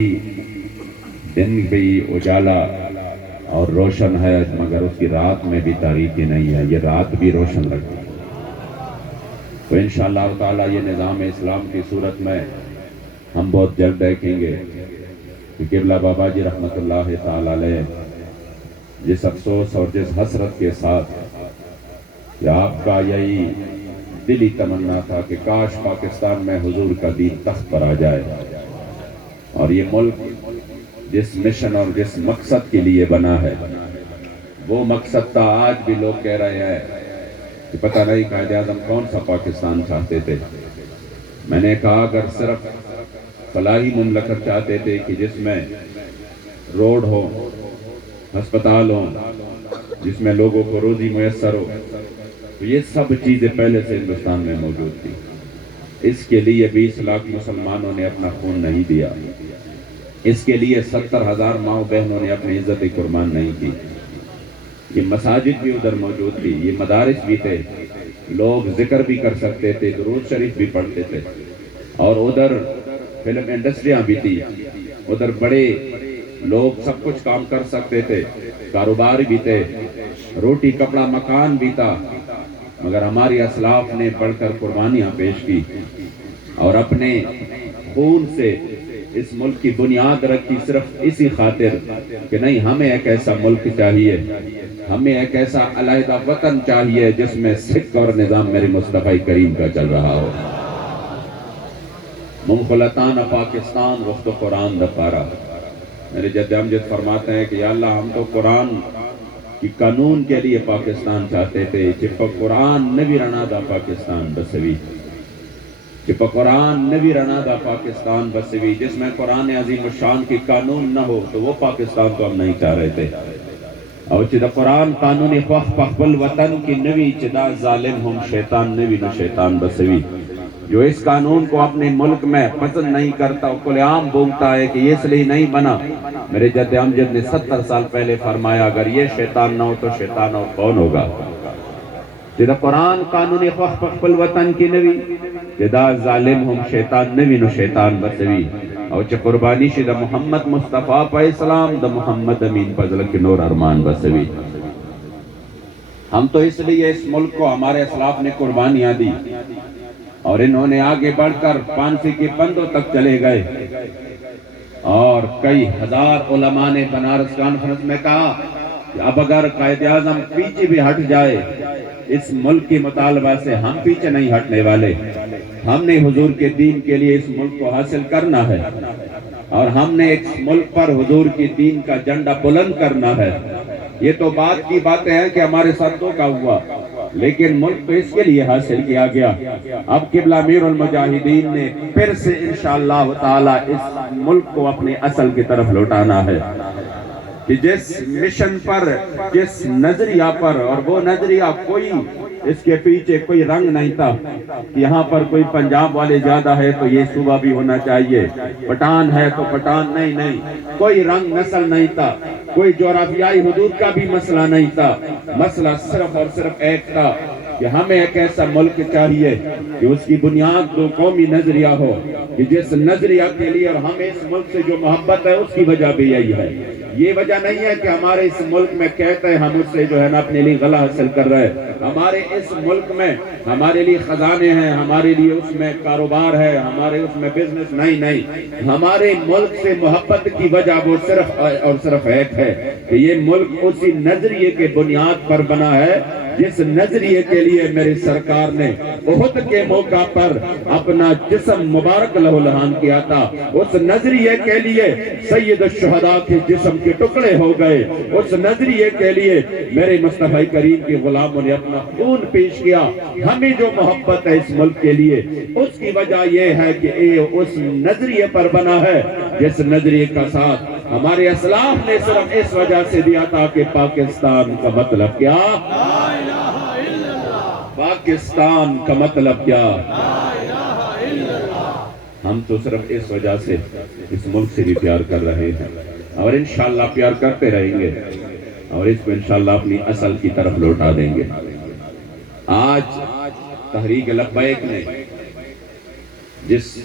دن بھی اجالا اور روشن ہے مگر اس کی رات میں بھی تاریکی نہیں ہے، یہ رات بھی روشن رکھتی ہے۔ تو انشاءاللہ تعالی یہ نظام اسلام کی صورت میں ہم بہت جلد دیکھیں گے کہ قبلہ بابا جی رحمت اللہ تعالی علیہ جس افسوس اور جس حسرت کے ساتھ کہ آپ کا یہی دلی تمنا تھا کہ کاش پاکستان میں حضور کا دین تخت پر آ جائے، اور یہ ملک جس مشن اور جس مقصد کے لیے بنا ہے وہ مقصد تھا۔ آج بھی لوگ کہہ رہے ہیں کہ پتہ نہیں قائد اعظم کون سا پاکستان چاہتے تھے۔ میں نے کہا اگر صرف فلاحی مملکت چاہتے تھے کہ جس میں روڈ ہو، ہسپتال ہو، جس میں لوگوں کو روزی میسر ہو، تو یہ سب چیزیں پہلے سے ہندوستان میں موجود تھی۔ اس کے لیے 20 لاکھ مسلمانوں نے اپنا خون نہیں دیا، اس کے لیے 70,000 ماؤں بہنوں نے اپنی عزت قربان نہیں کی۔ یہ مساجد بھی ادھر موجود تھی، یہ مدارس بھی تھے، لوگ ذکر بھی کر سکتے تھے، درود شریف بھی پڑھتے تھے، اور ادھر فلم انڈسٹریاں بھی تھی، ادھر بڑے لوگ سب کچھ کام کر سکتے تھے، کاروبار بھی تھے، روٹی کپڑا مکان بھی تھا، مگر ہماری اسلاف نے بڑھ کر قربانیاں پیش کی اور اپنے خون سے اس ملک کی بنیاد رکھی، صرف اسی خاطر کہ نہیں ہمیں ایک ایسا ملک چاہیے، ہمیں ایک ایسا علیحدہ وطن چاہیے جس میں سکھ اور نظام میرے مصطفی کریم کا چل رہا ہو۔ منخلطان پاکستان وقت قرآن دپارا، میرے جد امجد فرماتے ہیں کہ یا اللہ ہم تو قرآن کی قانون کے لیے پاکستان چاہتے تھے، چپا قرآن نبی رنا دا پاکستان بسوی، چپا قرآن نبی رنا دا پاکستان بسوی، جس میں قرآن عظیم الشان کی قانون نہ ہو تو وہ پاکستان تو ہم نہیں چاہ رہے تھے۔ اور چدا قرآن قانون خوخ پخبل وطن کی نوی، چدا ظالم ہم شیطان نوی نہ شیطان بسوی۔ جو اس قانون کو اپنے ملک میں پسند نہیں کرتا، کل عام بولتا ہے کہ یہ اس لیے نہیں بنا۔ میرے جد امجد نے 70 سال پہلے فرمایا اگر یہ شیطان نہ ہو تو شیطان اور کون ہوگا؟ جدا قرآن قانون خوخ پخبل وطن کی نوی، جدا ظالم ہم شیطان نوی نو شیطان بسوی، اور چا قربانی شدہ محمد مصطفیٰ پہ اسلام دا محمد امین فضل کی نور ارمان بسوی۔ ہم تو اس لیے اس ملک کو ہمارے اسلاف نے قربانیاں دی، اور انہوں نے آگے بڑھ کر پانسی کے بندوں تک چلے گئے، اور کئی ہزار علماء نے بنارس کانفرنس میں کہا کہ اب اگر قائد اعظم پیچھے بھی ہٹ جائے اس ملک کی مطالبہ سے، ہم پیچھے نہیں ہٹنے والے۔ ہم نے حضور کے دین کے لیے اس ملک کو حاصل کرنا ہے، اور ہم نے اس ملک پر حضور کی دین کا جھنڈا بلند کرنا ہے۔ یہ تو بات کی باتیں ہیں کہ ہمارے ساتھوں کا ہوا، لیکن ملک تو اس کے لیے حاصل کیا گیا۔ اب قبلہ امیر المجاہدین نے پھر سے انشاءاللہ تعالی اس ملک کو اپنے اصل کی طرف لوٹانا ہے، کہ جس مشن پر، جس نظریہ پر، اور وہ نظریہ کوئی اس کے پیچھے کوئی رنگ نہیں تھا کہ یہاں پر کوئی پنجاب والے زیادہ ہے تو یہ صوبہ بھی ہونا چاہیے، پٹھان ہے تو پٹھان نہیں، کوئی رنگ نسل نہیں تھا، کوئی جغرافیائی حدود کا بھی مسئلہ نہیں تھا۔ مسئلہ صرف اور صرف ایک تھا کہ ہمیں ایک ایسا ملک چاہیے کہ اس کی بنیاد دو قومی نظریہ ہو، کہ جس نظریہ کے لیے، اور ہمیں اس ملک سے جو محبت ہے اس کی وجہ بھی یہی ہے۔ یہ وجہ نہیں ہے کہ ہمارے اس ملک میں کہتے ہیں ہم اس سے جو ہے نا اپنے لیے غلہ حاصل کر رہے ہیں۔ ہمارے اس ملک میں ہمارے لیے خزانے ہیں، ہمارے لیے اس میں کاروبار ہے، ہمارے اس میں بزنس نہیں، ہمارے ملک سے محبت کی وجہ وہ صرف اور صرف ایک ہے کہ یہ ملک اسی نظریے کے بنیاد پر بنا ہے جس نظریے کے لیے میری سرکار نے احد کے موقع پر اپنا جسم مبارک لہو لہان کیا تھا۔ اس نظریے کے لیے سید الشہداء کے جسم کے ٹکڑے ہو گئے، اس نظریے کے لیے میرے مصطفی کریم کے غلاموں نے اپنا خون پیش کیا۔ ہمیں جو محبت ہے اس ملک کے لیے، اس کی وجہ یہ ہے کہ یہ اس نظریے پر بنا ہے جس نظریے کا ساتھ ہمارے اسلاف نے صرف اس وجہ سے دیا تھا کہ پاکستان کا مطلب کیا؟ پاکستان کا مطلب کیا؟ ہم تو صرف اس وجہ سے اس ملک سے بھی پیار کر رہے ہیں، اور انشاءاللہ پیار کرتے رہیں گے، اور اس کو انشاءاللہ اپنی اصل کی طرف لوٹا دیں گے۔ آج تحریک لبیک نے جس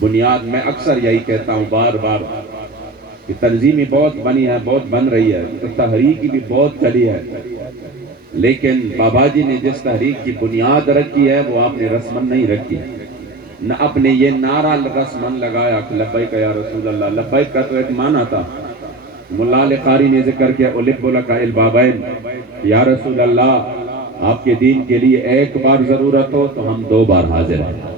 بنیاد میں اکثر یہی کہتا ہوں بار بار کہ تنظیمیں بہت بنی ہے، بہت بن رہی ہے، تو تحریک بھی بہت چلی ہے، لیکن بابا جی نے جس تحریک کی بنیاد رکھی ہے وہ آپ نے رسمن نہیں رکھی، نہ اپنے یہ نعرہ رسمن لگایا کہ لبیک یا رسول اللہ۔ لبیک کا تو ایک معنی تھا، ملا علی قاری نے ذکر کیا الب لک البابین، یا رسول اللہ آپ کے دین کے لیے ایک بار ضرورت ہو تو ہم 2 بار حاضر ہیں،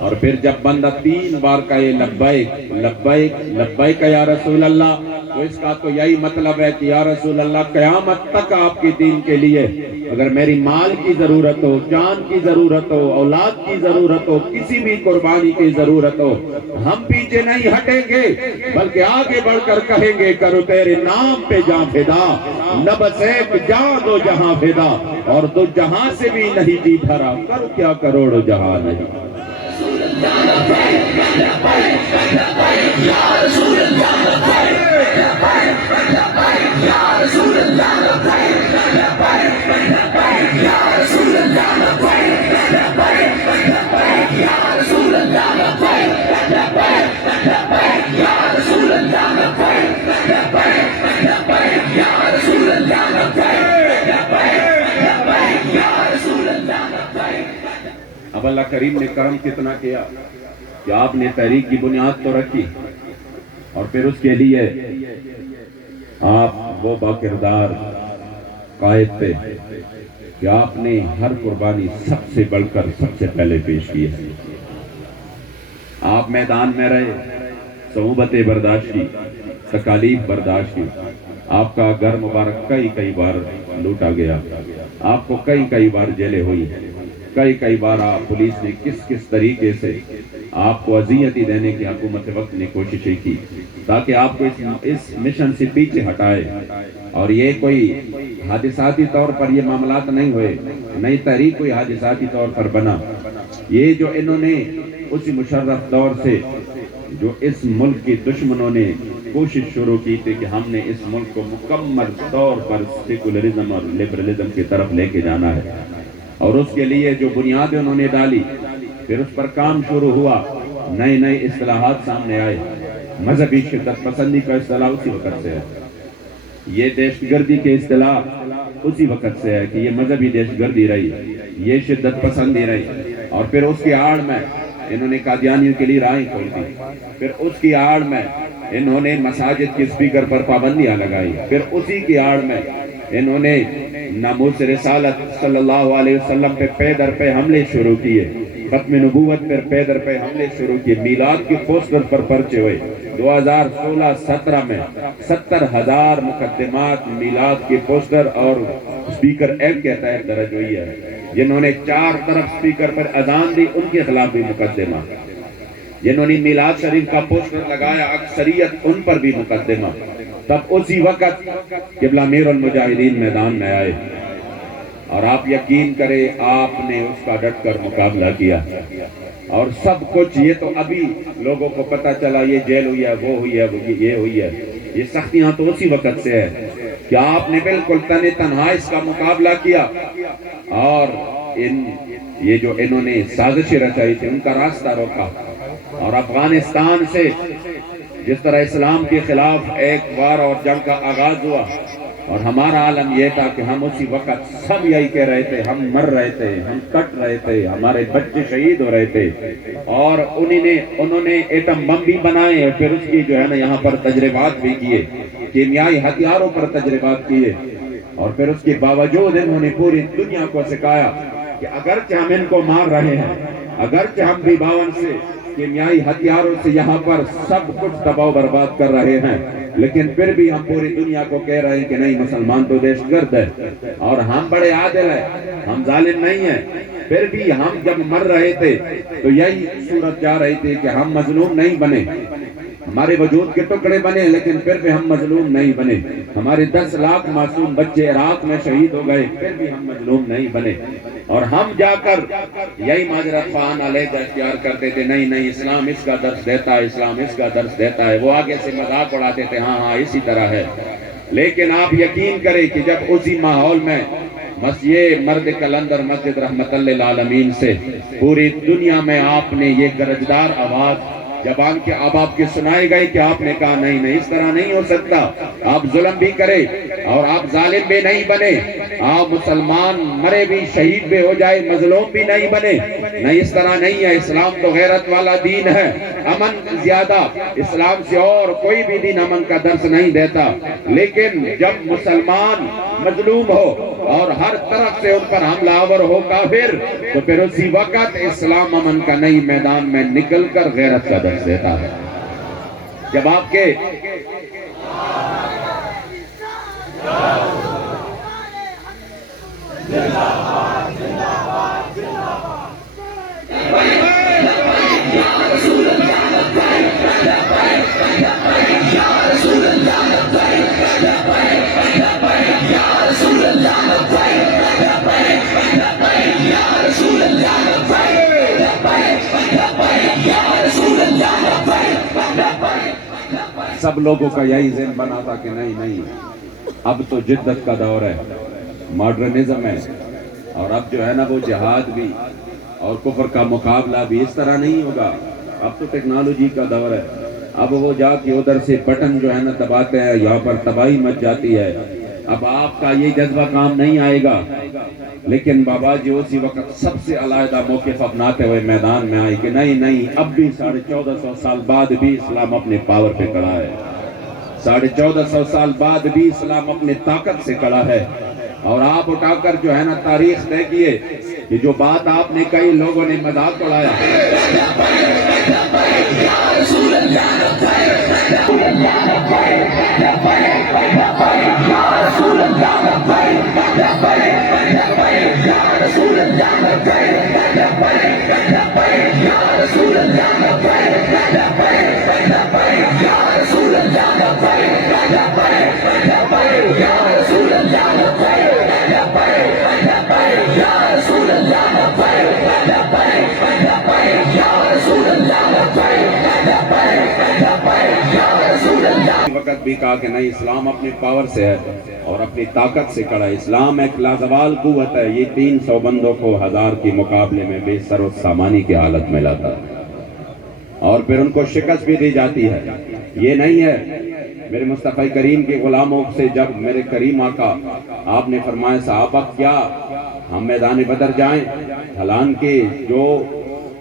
اور پھر جب بندہ 3 بار کہے لبیک لبیک لبیک یا رسول اللہ، تو اس کا تو یہی مطلب ہے کہ یا رسول اللہ قیامت تک آپ کے دین کے لیے اگر میری مال کی ضرورت ہو، جان کی ضرورت ہو، اولاد کی ضرورت ہو، کسی بھی قربانی کی ضرورت ہو، ہم پیچھے نہیں ہٹیں گے بلکہ آگے بڑھ کر کہیں گے کرو تیرے نام پہ جاں فدا، نہ بس ایک جاں دو جہاں فدا، اور 2 جہاں سے بھی نہیں جی بھرا، کرو کیا کروڑ جہاں نہیں۔ اب اللہ کریم نے کرم کتنا کیا کہ آپ نے تحریک کی بنیاد تو رکھی، اور پھر اس کے لیے آپ وہ باکردار قائد تھے کہ آپ نے ہر قربانی سب سے بڑھ کر سب سے پہلے پیش کی ہے۔ آپ میدان میں رہے، صعوبتیں برداشت کی، تکالیف برداشت کی، آپ کا گھر مبارک کئی بار لوٹا گیا، آپ کو کئی بار جیلیں ہوئی، کئی بار آپ پولیس نے کس طریقے سے آپ کو اذیتیں دینے کی حکومت وقت نے کوششیں کی تاکہ آپ کو اس مشن سے پیچھے ہٹائے، اور یہ کوئی حادثاتی طور پر یہ معاملات نہیں ہوئے، نئی تحریک کوئی حادثاتی طور پر بنا، یہ جو انہوں نے اسی مشرف دور سے جو اس ملک کے دشمنوں نے کوشش شروع کی تھی کہ ہم نے اس ملک کو مکمل طور پر سیکولرزم اور لبرلزم کی طرف لے کے جانا ہے، اور اس کے لیے جو بنیادیں انہوں نے ڈالی، پھر اس پر کام شروع ہوا، نئے اصطلاحات سامنے آئے، مذہبی شدت پسندی کا اصطلاح اسی وقت سے ہے، یہ دہشت گردی کے اصطلاح اسی وقت سے ہے کہ یہ مذہبی دہشت گردی رہی، یہ شدت پسندی رہی، اور پھر اس کی آڑ میں انہوں نے قادیانیوں کے لیے راہیں کھول دی، پھر اس کی آڑ میں انہوں نے مساجد کے اسپیکر پر پابندیاں لگائی، پھر اسی کی آڑ میں انہوں نے ناموس رسالت صلی اللہ علیہ وسلم پہ پے در پہ حملے شروع کیے، ختم نبوت پر پے در پہ حملے شروع کیے، میلاد کے پوسٹر پر پرچے ہوئے، 2016-17 میں 70,000 مقدمات میلاد کے پوسٹر اور اسپیکر ایکٹ کے تحت درج ہوئی ہے، جنہوں نے 4 طرف اسپیکر پر اذان دی ان کے خلاف بھی مقدمہ، جنہوں نے میلاد شریف کا پوسٹر لگایا اکثریت ان پر بھی مقدمہ۔ تب اسی وقت قبلہ امیر المجاہدین میدان میں آئے، اور آپ یقین کریں آپ نے اس کا ڈٹ کر مقابلہ کیا، اور سب کچھ یہ تو ابھی لوگوں کو پتہ چلا، یہ جیل ہوئی ہے، وہ ہوئی ہے، یہ ہوئی ہے، یہ سختیاں تو اسی وقت سے ہے کہ آپ نے بالکل تنہا اس کا مقابلہ کیا، اور یہ جو انہوں نے سازشیں رچائی تھی ان کا راستہ روکا، اور افغانستان سے جس طرح اسلام کے خلاف ایک وار اور جنگ کا آغاز ہوا، اور ہمارا عالم یہ تھا کہ ہم اسی وقت سب یہی کہہ رہے تھے، ہم مر رہے تھے، ہم کٹ رہے تھے، ہمارے بچے شہید ہو رہے تھے، اور انہوں نے ایٹم بم بھی بنائے، پھر اس کی جو ہے نا یہاں پر تجربات بھی کیے، کیمیائی ہتھیاروں پر تجربات کیے، اور پھر اس کے باوجود انہوں نے پوری دنیا کو سکھایا کہ اگرچہ ہم ان کو مار رہے ہیں، اگرچہ ہم بھی 52 سے کیمیائی ہتھیاروں سے یہاں پر سب کچھ تباہ و برباد کر رہے ہیں، لیکن پھر بھی ہم پوری دنیا کو کہہ رہے ہیں کہ نہیں، مسلمان تو دہشت گرد ہے، اور ہم بڑے عادل ہیں، ہم ظالم نہیں ہیں۔ پھر بھی ہم جب مر رہے تھے تو یہی صورت جا رہی تھی کہ ہم مظلوم نہیں بنے، ہمارے وجود کے ٹکڑے بنے لیکن پھر بھی ہم مظلوم نہیں بنے، ہمارے 10 لاکھ معصوم بچے عراق میں شہید ہو گئے، پھر بھی ہم مظلوم نہیں بنے، اور ہم جا کر یہی معذرت خواہانہ لہجہ اختیار کرتے تھے، نہیں اسلام اس کا درس دیتا ہے، اسلام اس کا درس دیتا ہے، وہ آگے سے مذاق اڑاتے تھے، ہاں اسی طرح ہے، لیکن آپ یقین کریں کہ جب اسی ماحول میں مسجد مرد کلندر مسجد رحمت للعالمین سے پوری دنیا میں آپ نے یہ گرجدار آواز زبان کے آپ کے سنائے گئے کہ آپ نے کہا نہیں نہیں، اس طرح نہیں ہو سکتا، آپ ظلم بھی کرے اور آپ ظالم بھی نہیں بنے، آپ مسلمان مرے بھی شہید بھی ہو جائے مظلوم بھی نہیں بنے، نہیں اس طرح نہیں ہے۔ اسلام تو غیرت والا دین ہے، امن زیادہ اسلام سے اور کوئی بھی دین امن کا درس نہیں دیتا، لیکن جب مسلمان مظلوم ہو اور ہر طرف سے ان پر حملہ آور ہو کافر، تو پھر اسی وقت اسلام امن کا نئی میدان میں نکل کر غیرت کا درس دیتا ہے۔ جب آپ کے سب لوگوں کا یہی ذہن بنا تھا کہ نہیں نہیں، اب تو جدت کا دور ہے، ماڈرنزم ہے، اور اب جو ہے نا وہ جہاد بھی اور کفر کا مقابلہ بھی اس طرح نہیں ہوگا، اب تو ٹیکنالوجی کا دور ہے، اب وہ جا کے ادھر سے بٹن جو ہے نا دباتے ہیں، یہاں پر تباہی مچ جاتی ہے۔ اب آپ کا یہ جذبہ کام نہیں آئے گا، لیکن بابا جی اسی وقت سب سے علیحدہ موقف اپناتے ہوئے میدان میں آئے کہ نہیں نہیں، اب بھی 1450 سال بعد بھی اسلام اپنے پاور پہ کھڑا ہے، 1450 سال بعد بھی اسلام اپنے طاقت سے کھڑا ہے۔ اور آپ اٹھا کر جو ہے نا تاریخ طے کیے کہ جو بات آپ نے کئی لوگوں نے مذاق اڑایا، وقت بھی کہا کہ نہیں، اسلام اپنے پاور سے ہے اور اپنی طاقت سے کھڑا ہے، اسلام ایک لازوال قوت ہے، یہ 300 بندوں کو 1000 کے مقابلے میں بے سر و سامانی کی حالت میں لاتا ہے اور پھر ان کو شکست بھی دی جاتی ہے۔ یہ نہیں ہے میرے مصطفی کریم کے غلاموں سے، جب میرے کریم آقا آپ نے فرمایا صحابہ کیا ہم میدان بدر جائیں، حالانکہ جو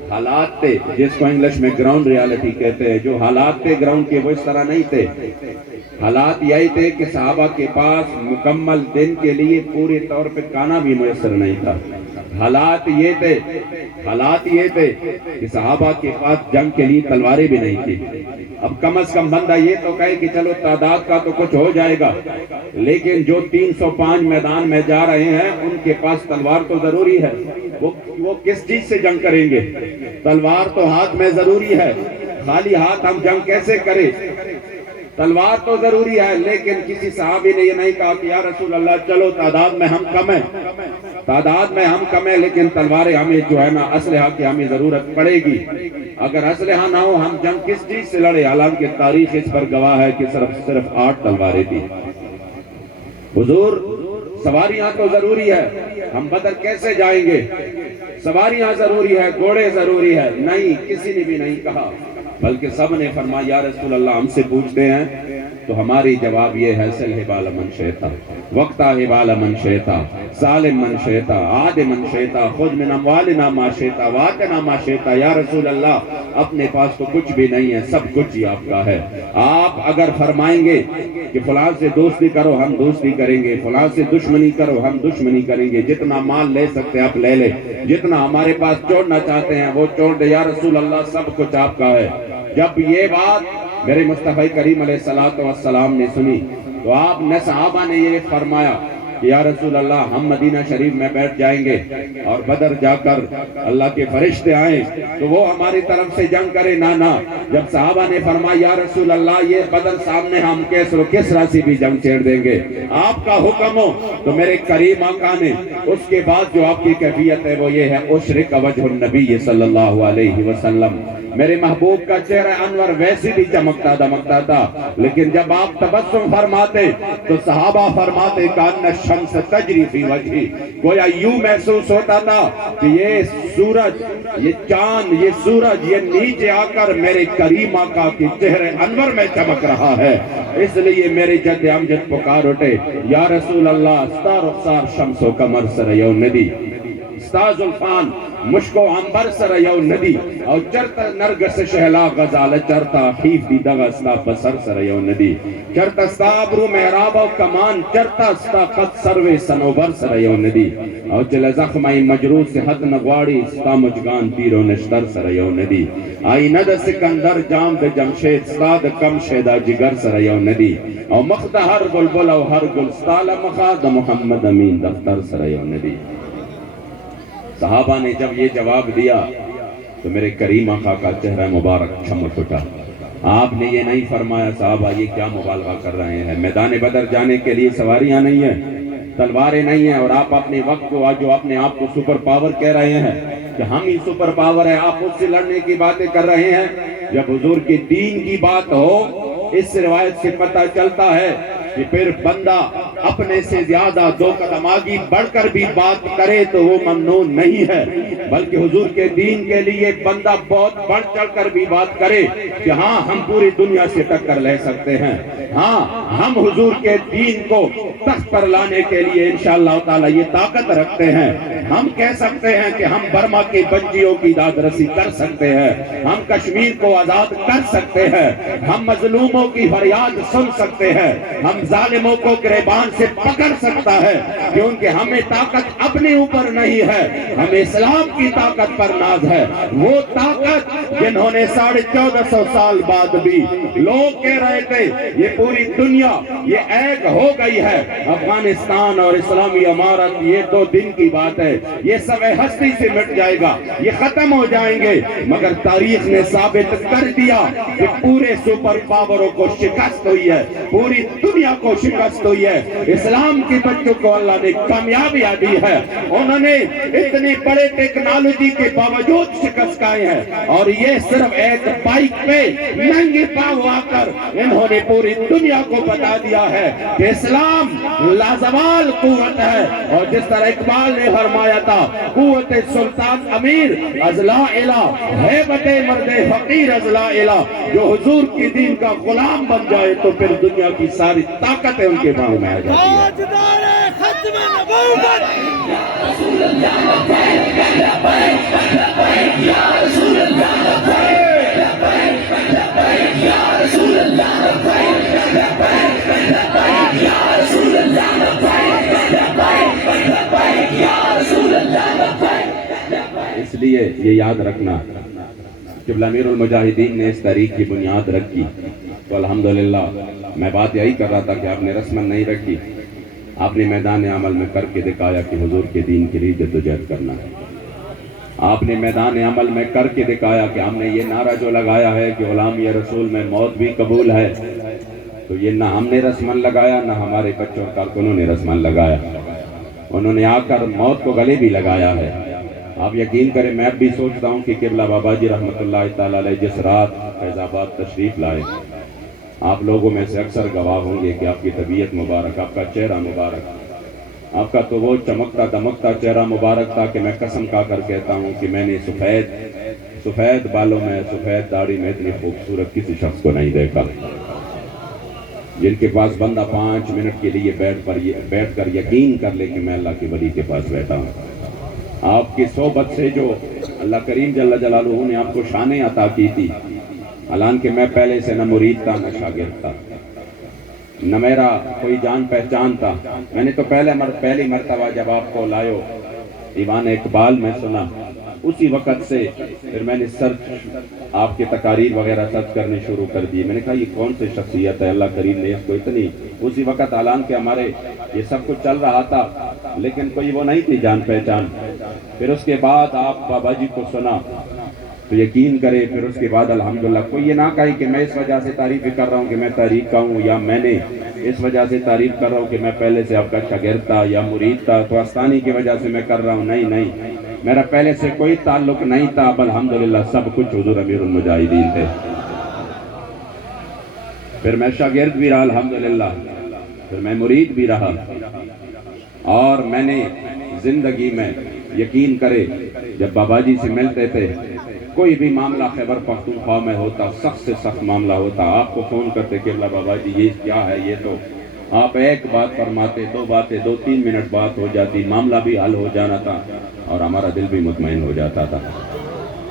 حالات تھے جس کو انگلش میں گراؤنڈ ریالٹی کہتے ہیں، جو حالات تھے گراؤنڈ کے وہ اس طرح نہیں تھے، حالات یہی تھے کہ صحابہ کے پاس مکمل دن کے لیے پورے طور پہ کھانا بھی میسر نہیں تھا، حالات یہ تھے کہ صحابہ کے پاس جنگ کے لیے تلواریں بھی نہیں تھی۔ اب کم از کم بندہ یہ تو کہے کہ چلو تعداد کا تو کچھ ہو جائے گا، لیکن جو 305 میدان میں جا رہے ہیں ان کے پاس تلوار تو ضروری ہے، وہ کس چیز سے جنگ کریں گے؟ تلوار تو ہاتھ میں ضروری ہے، خالی ہاتھ ہم جنگ کیسے کریں؟ تلوار تو ضروری ہے، لیکن کسی صحابی نے یہ نہیں کہا کہ یا رسول اللہ چلو تعداد میں ہم کم ہیں لیکن تلواریں ہمیں جو ہے نا اسلحہ کی ہمیں ضرورت پڑے گی، اگر اسلحہ نہ ہو ہم جنگ کس چیز سے لڑے؟ حالانکہ تاریخ اس پر گواہ ہے کہ صرف 8 تلواریں تھی۔ حضور سواریاں تو ضروری ہے، ہم بدر کیسے جائیں گے؟ سواریاں ضروری ہے، گھوڑے ضروری ہے، نہیں کسی نے بھی نہیں کہا، بلکہ سب نے فرمایا یا رسول اللہ ہم سے پوچھتے ہیں تو ہماری جواب یہ ہے سل حبال من شئتا وقتا حبال من شئتا سالم من شئتا عاد من شئتا خذ من اموالنا ما شئتا واتنا ما شئتا۔ یا رسول اللہ اپنے پاس تو کچھ بھی نہیں ہے، سب کچھ ہی آپ کا ہے، آپ اگر فرمائیں گے کہ فلاں سے دوستی کرو ہم دوستی کریں گے، فلاں سے دشمنی کرو ہم دشمنی کریں گے، جتنا مال لے سکتے آپ لے لیں، جتنا ہمارے پاس چھوڑنا چاہتے ہیں وہ چھوڑ دے، یا رسول اللہ سب کچھ آپ کا ہے۔ جب یہ بات میرے مصطفی کریم علیہ السلام نے سنی تو آپ نے صحابہ نے یہ فرمایا کہ یا رسول اللہ ہم مدینہ شریف میں بیٹھ جائیں گے اور بدر جا کر اللہ کے فرشتے آئیں تو وہ ہماری طرف سے جنگ کرے، نہ۔ جب صحابہ نے فرمایا یا رسول اللہ یہ بدر سامنے ہم کسرا سے بھی جنگ چھیڑ دیں گے، آپ کا حکم ہو، تو میرے کریم آقا نے اس کے بعد جو آپ کی کیفیت ہے وہ یہ ہے اشرق وجہ النبی صلی اللہ علیہ وسلم، میرے محبوب کا چہرہ انور ویسی بھی چمکتا دمکتا تھا، لیکن جب آپ تبسم فرماتے تو صحابہ فرماتے کان الشمس تجری فی وجہی، گویا یوں محسوس ہوتا تھا کہ یہ سورج، یہ چاند، یہ سورج، یہ نیچے آ کر میرے کریم آقا کے چہرے انور میں چمک رہا ہے۔ اس لیے میرے جد امجد پکار اٹھے، یا رسول اللہ ستا رخسار شمس و قمر سر یو ندی، ستا زلفان مشک و عنبر سر یو ندی، اور چرتا نرگس شہلا غزال چرتا خیف دی دغا ستا بسر سر یو ندی، چرتا ستا ابرو محراب و کمان، چرتا ستا قد سروے سنوبر سر یو ندی، اور چل زخمائی مجروح سے حد نگواڑی، ستا مجگان تیر و نشتر سر یو ندی، آئی ند سکندر جام د جمشید، ستا د کم شیدہ جگر سر یو ندی، اور مخت ہر بلبل و ہر گل، ستا لمخا د محمد امین دفتر سر یو ندی۔ صحابہ نے جب یہ جواب دیا تو میرے کریم آقا کا چہرہ مبارک چمک اٹھا۔ آپ نے یہ نہیں فرمایا صحابہ یہ کیا مبالغہ کر رہے ہیں، میدان بدر جانے کے لیے سواریاں نہیں ہیں، تلواریں نہیں ہیں، اور آپ اپنے وقت کو جو اپنے آپ کو سپر پاور کہہ رہے ہیں کہ ہم ہی سپر پاور ہیں، آپ اس سے لڑنے کی باتیں کر رہے ہیں۔ جب حضور کے دین کی بات ہو، اس روایت سے پتہ چلتا ہے کہ پھر بندہ اپنے سے زیادہ دو قدم آگے بڑھ کر بھی بات کرے تو وہ ممنوع نہیں ہے، بلکہ حضور کے دین کے لیے بندہ بہت بڑھ چڑھ کر بھی بات کرے کہ ہاں ہم پوری دنیا سے ٹکر لے سکتے ہیں، ہاں ہم حضور کے دین کو تخت پر لانے کے لیے انشاءاللہ تعالی یہ طاقت رکھتے ہیں، ہم کہہ سکتے ہیں کہ ہم برما کے بنجیوں کی داد رسی کر سکتے ہیں، ہم کشمیر کو آزاد کر سکتے ہیں، ہم مظلوموں کی فریاد سن سکتے ہیں، ہم ظالموں کو گریبان سے پکڑ سکتا ہے، کیونکہ ہمیں طاقت اپنے اوپر نہیں ہے، ہمیں اسلام کی طاقت پر ناز ہے، وہ طاقت جنہوں نے 1450 سال بعد بھی لوگ کہہ رہے تھے یہ پوری دنیا یہ ایک ہو گئی ہے، افغانستان اور اسلامی امارت یہ 2 دن کی بات ہے، یہ سب ہستی سے مٹ جائے گا، یہ ختم ہو جائیں گے، مگر تاریخ نے ثابت کر دیا کہ پورے سپر پاوروں کو شکست ہوئی ہے، پوری دنیا کو شکست ہوئی ہے، اسلام کے بچوں کو اللہ نے کامیابیاں دی ہے، انہوں نے اتنی بڑے ٹیکنالوجی کے باوجود شکست کھائی ہے، اور یہ صرف ایک بائک پہ ننگے پاؤں آ کر انہوں نے پوری دنیا کو بتا دیا ہے کہ اسلام لازوال قوت ہے، اور جس طرح اقبال نے فرمایا تھا قوت سلطان امیر از لا الہ، ہیبت مرد فقیر از لا الہ، جو حضور کی دین کا غلام بن جائے تو پھر دنیا کی ساری طاقتیں ان کے پاؤں میں آ جاتی ہیں۔ تاجدار ختم نبوت یا رسول اللہ لبیک لبیک لبیک یا رسول اللہ لبیک لبیک لبیک یا رسول اللہ لبیک لبیک لبیک یا رسول اللہ لبیک لبیک لبیک یا رسول اللہ لبیک۔ اس لیے یہ یاد رکھنا جب امیر المجاہدین نے اس تحریک کی بنیاد رکھی تو الحمدللہ میں بات یہی کر رہا تھا کہ آپ نے رسمن نہیں رکھی، آپ نے میدان عمل میں کر کے دکھایا کہ حضور کے دین کے لیے جدوجہد کرنا ہے، آپ نے میدان عمل میں کر کے دکھایا کہ ہم نے یہ نعرہ جو لگایا ہے کہ غلامی رسول میں موت بھی قبول ہے، تو یہ نہ ہم نے رسمن لگایا نہ ہمارے بچوں اور کارکنوں نے رسمن لگایا، انہوں نے آ کر موت کو گلے بھی لگایا ہے۔ آپ یقین کریں میں اب بھی سوچتا ہوں کہ قبلہ بابا جی رحمت اللہ تعالیٰ علیہ جس رات فیض آباد تشریف لائے، آپ لوگوں میں سے اکثر گواہ ہوں گے کہ آپ کی طبیعت مبارک، آپ کا چہرہ مبارک، آپ کا تو وہ چمکتا دمکتا چہرہ مبارک تھا کہ میں قسم کھا کر کہتا ہوں کہ میں نے سفید بالوں میں سفید داڑھی میں اتنی خوبصورت کسی شخص کو نہیں دیکھا، جن کے پاس بندہ 5 منٹ کے لیے بیٹھ کر یقین کر لے کہ میں اللہ کے ولی کے پاس بیٹھا ہوں۔ آپ کی صحبت سے جو اللہ کریم جل جلالہ نے آپ کو شانیں عطا کی تھی، حالانکہ میں پہلے سے نہ مرید تھا نہ شاگرد تھا، نہ میرا کوئی جان پہچان تھا، میں نے تو پہلی مرتبہ جب آپ کو لائیو دیوان اقبال میں سنا، اسی وقت سے پھر میں نے آپ کے تقاریر وغیرہ سرچ کرنے شروع کر دی، میں نے کہا یہ کون سی شخصیت ہے، اللہ کریم نے اس کو اتنی، اسی وقت حالانکہ ہمارے یہ سب کچھ چل رہا تھا لیکن کوئی وہ نہیں تھی جان پہچان۔ پھر اس کے بعد آپ بابا جی کو سنا تو یقین کرے، پھر اس کے بعد الحمدللہ کوئی یہ نہ کہے کہ میں اس وجہ سے تعریف کر رہا ہوں کہ میں تحریک کا ہوں، یا میں نے اس وجہ سے تعریف کر رہا ہوں کہ میں پہلے سے آپ کا شاگرد تھا یا مرید تھا تو آستانی کی وجہ سے میں کر رہا ہوں، نہیں، میرا پہلے سے کوئی تعلق نہیں تھا، اب الحمدللہ سب کچھ حضور امیر المجاہدین تھے۔ پھر میں شاگرد بھی رہا الحمدللہ، پھر میں مرید بھی رہا، اور میں نے زندگی میں یقین کرے جب بابا جی سے ملتے تھے، کوئی بھی معاملہ خیبر پختونخوا میں ہوتا، سخت سے سخت معاملہ ہوتا، آپ کو فون کرتے کہ اللہ بابا جی یہ کیا ہے، یہ تو آپ ایک بات فرماتے، دو باتیں 2-3 منٹ بات ہو جاتی، معاملہ بھی حل ہو جانا تھا اور ہمارا دل بھی مطمئن ہو جاتا تھا۔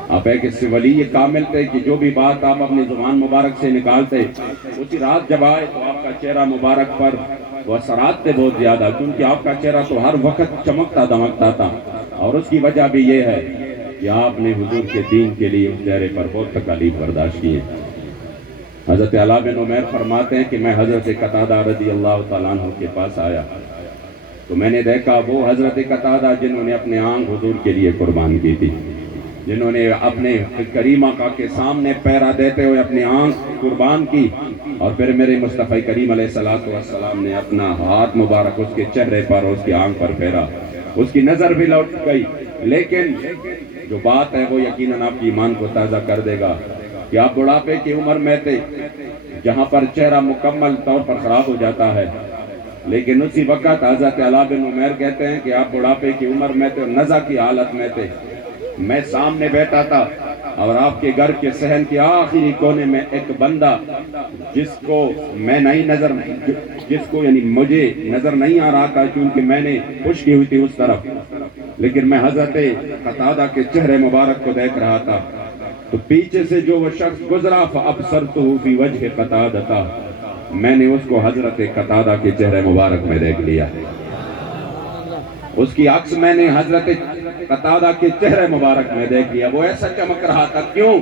آپ ایک اس سے ولی کامل تھے کہ جو بھی بات آپ اپنی زبان مبارک سے نکالتے، اسی رات جب آئے تو آپ کا چہرہ مبارک پر وہ اثرات تھے بہت زیادہ، کیونکہ آپ کا چہرہ تو ہر وقت چمکتا دمکتا تھا، اور اس کی وجہ بھی یہ ہے کہ آپ نے حضور کے دین کے لیے اس چہرے پر بہت تکالیف برداشت کی ہے۔ حضرت علا بن عمیر فرماتے ہیں کہ میں حضرت قتادہ رضی اللہ تعالیٰ عنہ کے پاس آیا تو میں نے دیکھا وہ حضرت قتادہ جنہوں نے اپنے آنکھ حضور کے لیے قربان کی تھی، جنہوں نے اپنے کریم آقا کے سامنے پیرا دیتے ہوئے اپنی آنکھ قربان کی، اور پھر میرے مصطفی کریم علیہ السلام نے اپنا ہاتھ مبارک اس کے چہرے پر اور اس کی آنکھ پر پھیرا، اس کی نظر بھی لوٹ گئی۔ لیکن جو بات ہے وہ یقیناً آپ کی ایمان کو تازہ کر دے گا کہ آپ بڑھاپے کی عمر میں تھے جہاں پر چہرہ مکمل طور پر خراب ہو جاتا ہے، لیکن اسی وقت حضرت علا بن عمیر کہتے ہیں کہ آپ بڑھاپے کی عمر میں تھے اور نزع کی حالت میں تھے، میں سامنے بیٹھا تھا اور آپ کے گھر کے صحن کے آخری کونے میں ایک بندہ جس کو میں نہیں نظر، جس کو یعنی مجھے نظر نہیں آ رہا تھا کیونکہ میں نے پش کی ہوئی تھی اس طرف، لیکن میں حضرت قتادہ کے چہرے مبارک کو دیکھ رہا تھا، تو پیچھے سے جو وہ شخص گزرا فَأَبْصَرْتُهُ فِي وَجْهِ قَتَادَةَ، میں نے اس کو حضرت قتادہ کے چہرے مبارک میں دیکھ لیا، اس کی عکس میں نے حضرت قتادہ کے چہرے مبارک میں دیکھ لیا، وہ ایسا چمک رہا تھا، کیوں؟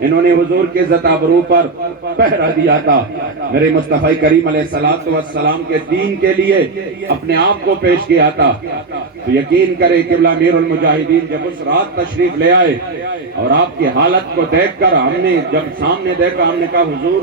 انہوں نے حضور کے عزت آبرو پر پہرا دیا تھا، میرے مصطفی کریم علیہ السلام کے دین کے لیے اپنے آپ کو پیش کیا تھا۔ تو یقین کرے قبلہ امیر المجاہدین جب اس رات تشریف لے آئے اور آپ کی حالت کو دیکھ کر ہم نے جب سامنے دیکھا، ہم نے کہا حضور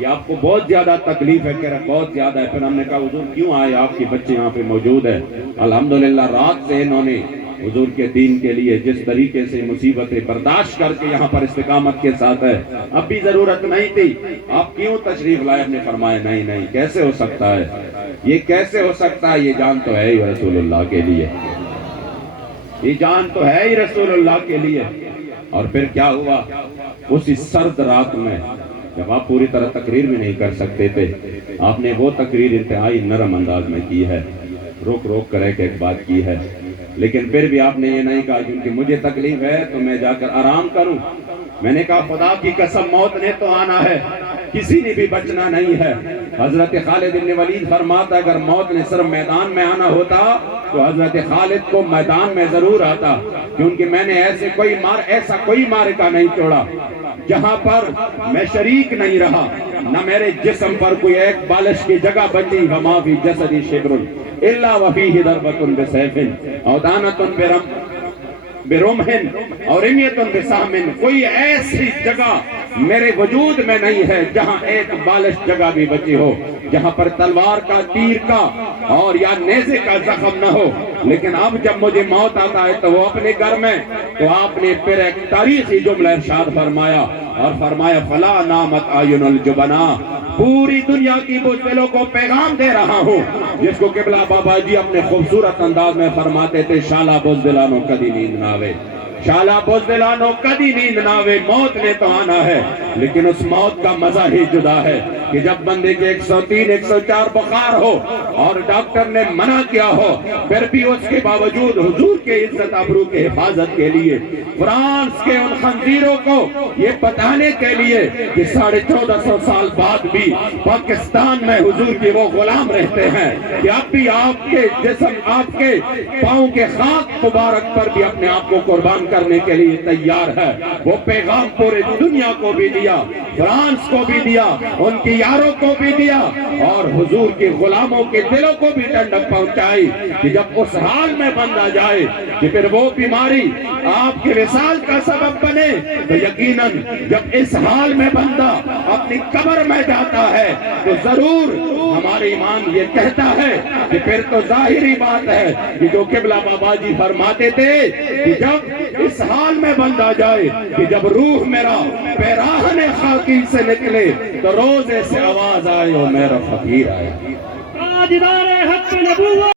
یہ آپ کو بہت زیادہ تکلیف ہے، کہہ رہا بہت زیادہ ہے، پھر ہم نے کہا حضور کیوں آئے، آپ کے بچے یہاں پہ موجود ہیں۔ الحمدللہ رات سے انہوں نے حضور کے دین کے لیے جس طریقے سے مصیبتیں برداشت کر کے یہاں پر استقامت کے ساتھ ہے، اب بھی ضرورت نہیں تھی، آپ کیوں تشریف لائے؟ نے فرمایا نہیں کیسے ہو سکتا ہے، یہ کیسے ہو سکتا ہے، یہ جان تو ہے ہی رسول اللہ کے لیے، یہ جان تو ہے ہی رسول اللہ کے لیے۔ اور پھر کیا ہوا، اسی سرد رات میں جب آپ پوری طرح تقریر بھی نہیں کر سکتے تھے، آپ نے وہ تقریر انتہائی نرم انداز میں کی ہے، روک روک کر ایک بات کی ہے، لیکن پھر بھی آپ نے یہ نہیں کہا کیونکہ مجھے تکلیف ہے تو میں جا کر آرام کروں، میں نے کہا خدا کی قسم موت نے تو آنا ہے، کسی نے بھی بچنا نہیں ہے۔ حضرت خالد بن ولید فرماتا اگر موت نے صرف میدان میں آنا ہوتا تو حضرت خالد کو میدان میں ضرور آتا، کیونکہ میں نے ایسا کوئی مارکہ نہیں چھوڑا جہاں پر میں شریک نہیں رہا، نہ میرے جسم پر کوئی ایک بالش کی جگہ بچی، وما فی جسدی شبر الا وفیہ ضربۃ بسیف او دانۃ برمح اور رمیۃ بسہم، کوئی ایسی جگہ میرے وجود میں نہیں ہے جہاں ایک بالش جگہ بھی بچی ہو، جہاں پر تلوار کا، تیر کا اور یا نیزے کا زخم نہ ہو۔ لیکن اب جب مجھے موت آتا ہے تو وہ اپنے گھر میں، تو آپ نے پھر ایک تاریخی جملہ ارشاد فرمایا اور فرمایا فلا نامت اعین الجبناء، پوری دنیا کی بزدلوں کو پیغام دے رہا ہوں، جس کو قبلہ بابا جی اپنے خوبصورت انداز میں فرماتے تھے شالا بزدلانو کدی نیند نہ آوے، شالا بزدلانو کدی نیند نہ آوے، موت نے تو آنا ہے، لیکن اس موت کا مزہ ہی جدا ہے کہ جب بندے کے 103 104 بخار ہو اور ڈاکٹر نے منع کیا ہو، پھر بھی اس کے باوجود حضور کے عزت آبرو کے حفاظت کے لیے فرانس کے ان خنزیروں کو یہ بتانے کے لیے کہ 1450 سال بعد بھی پاکستان میں حضور کے وہ غلام رہتے ہیں کہ اب بھی آپ کے جسم، آپ کے پاؤں کے خاک مبارک پر بھی اپنے آپ کو قربان کرنے کے لیے تیار ہے۔ وہ پیغام پورے دنیا کو بھی دیا، فرانس کو بھی دیا، ان کی یاروں کو بھی دیا، اور حضور کے غلاموں کے دلوں کو بھی ٹھنڈک پہنچائی کہ جب اس حال میں بندہ جائے کہ پھر وہ بیماری آپ کے وصال کا سبب بنے، تو یقیناً جب اس حال میں بندہ اپنی قبر میں جاتا ہے تو ضرور ہمارا ایمان یہ کہتا ہے کہ پھر تو ظاہری بات ہے کہ جو قبلہ بابا جی فرماتے تھے کہ جب اس حال میں بندہ جائے کہ جب روح میرا پیراہن خاکی سے نکلے تو روزے سے آواز آئے اور میرا فقیر آئے. تاجدار حق نبوت